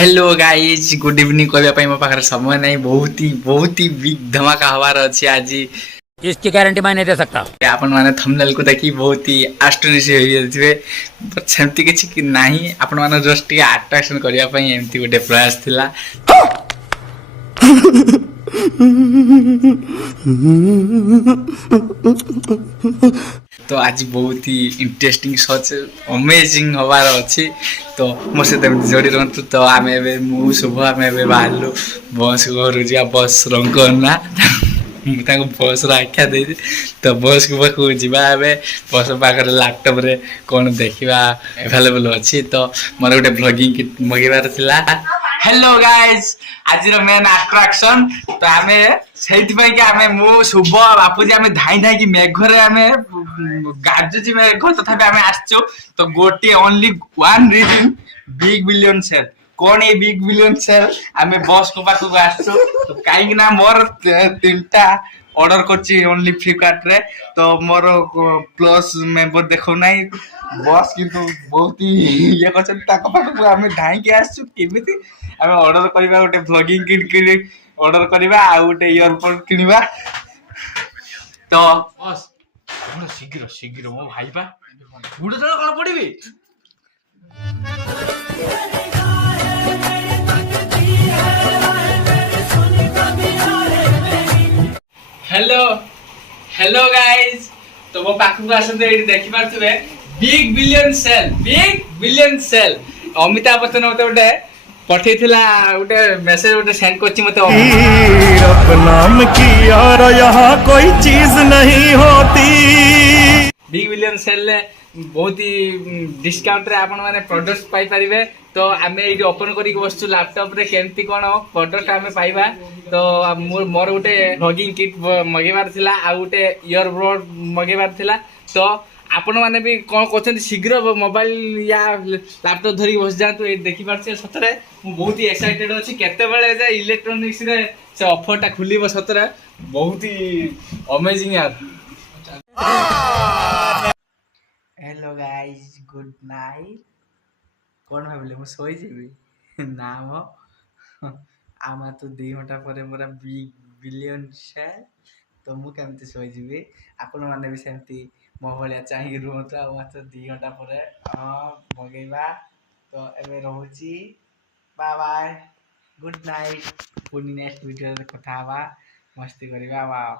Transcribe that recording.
Hello guys good evening कहवाई मो पाखे समय नहीं बहुत ही बिग धमाका हबार अच्छे आज इसकी गारंटी मैं नहीं दे सकता। आपण माने थंबनेल को देखि बहुत ही आस्टोनिश हो जाइथिबे बट सेमती किछि नाही आपण माने जस्ट के अट्रैक्शन करिया पई एमती गोटे प्रयास थिला। तो आज बहुत ही इंटरेस्टिंग सच अमेजिंग हबार अच्छी तो मो सहित जोड़ी रुहतु। तो आम मु शुभ आम बाहर बस घर जा बस रंगना बस आख्या दे तो बस को पाखक जावा बस पाखे लैपटॉप रे कौन देखा एवेलेबल अच्छी तो मोर गोटे ब्लॉगिंग किट मगेबार थिला। हेलो गाइज आज मेन अट्राक्शन तो आम से आम मु शुभ बापूजी आम धाई धाई कि मेघरे आम गाजुची मेघ तथापि आम आसचु तो गोटे only one reason big billion sale कौन ये बिग बिलियन सेल आम बस को पाखक आसचु तो कहीं ना मोर तीनटा ऑर्डर करछि ओनली फ्लिपकार्ट रे तो मोर प्लस मेंबर देखो नहीं बस किंतु बहुत ही ये करछन ताको पाखक आम धाई के आसचु केमिति आम ऑर्डर करबा गोटे ब्लॉगिंग किट कि ऑर्डर करबा आ गोटे इयरफोन किनिबा तो बस शीघ्र शीघ्र मो भाई पा गुड़ तले कौन पड़बी। हेलो हेलो गाइज तो मो पाखक आसते ये देखी पारे big billion cell Amitabh Bachchan मत गोटे पठे गोटे मेसेज गोटे सेंड कर मत नाम की यार यहाँ कोई चीज नहीं होती। बिग बिलियन सेल बहुत ही डिस्काउंट रे आपण माने प्रोडक्ट्स पाई परिबे तो आमे एठी ओपन करी बसछु लैपटॉप रे केमती कोन प्रोडक्ट आमे पाइबा तो मोर गोटे ब्लॉगिंग किट मगेबार थिला आ गोटे ईयरबड मगेबार थिला तो आपण माने भी कोन कहछन शीघ्र मोबाइल या लैपटॉप धरी बस जातु ए देखि पारछे सतरे मु बहुत ही एक्साइटेड अछि केते बेले जे इलेक्ट्रॉनिक्स रे से ऑफर टा खुलीबो सतरे बहुत ही अमेजिंग यार। हेलो गाइज गुड नाइट कौन भाविले मु सोई जीवी ना मो आमा तो 2 घंटा पर मोरा बिग बिलियन शेयर तो मु केमती सोई जीवी आपण माने भी सेमती मो भलिया चाहि रुहत आ मात्र 2 घंटा पर मगेबा तो एबे रहूची बाय बाय गुड नाइट पुनी नेक्स्ट वीडियो रे कथा हवा मस्ती करबा वाओ।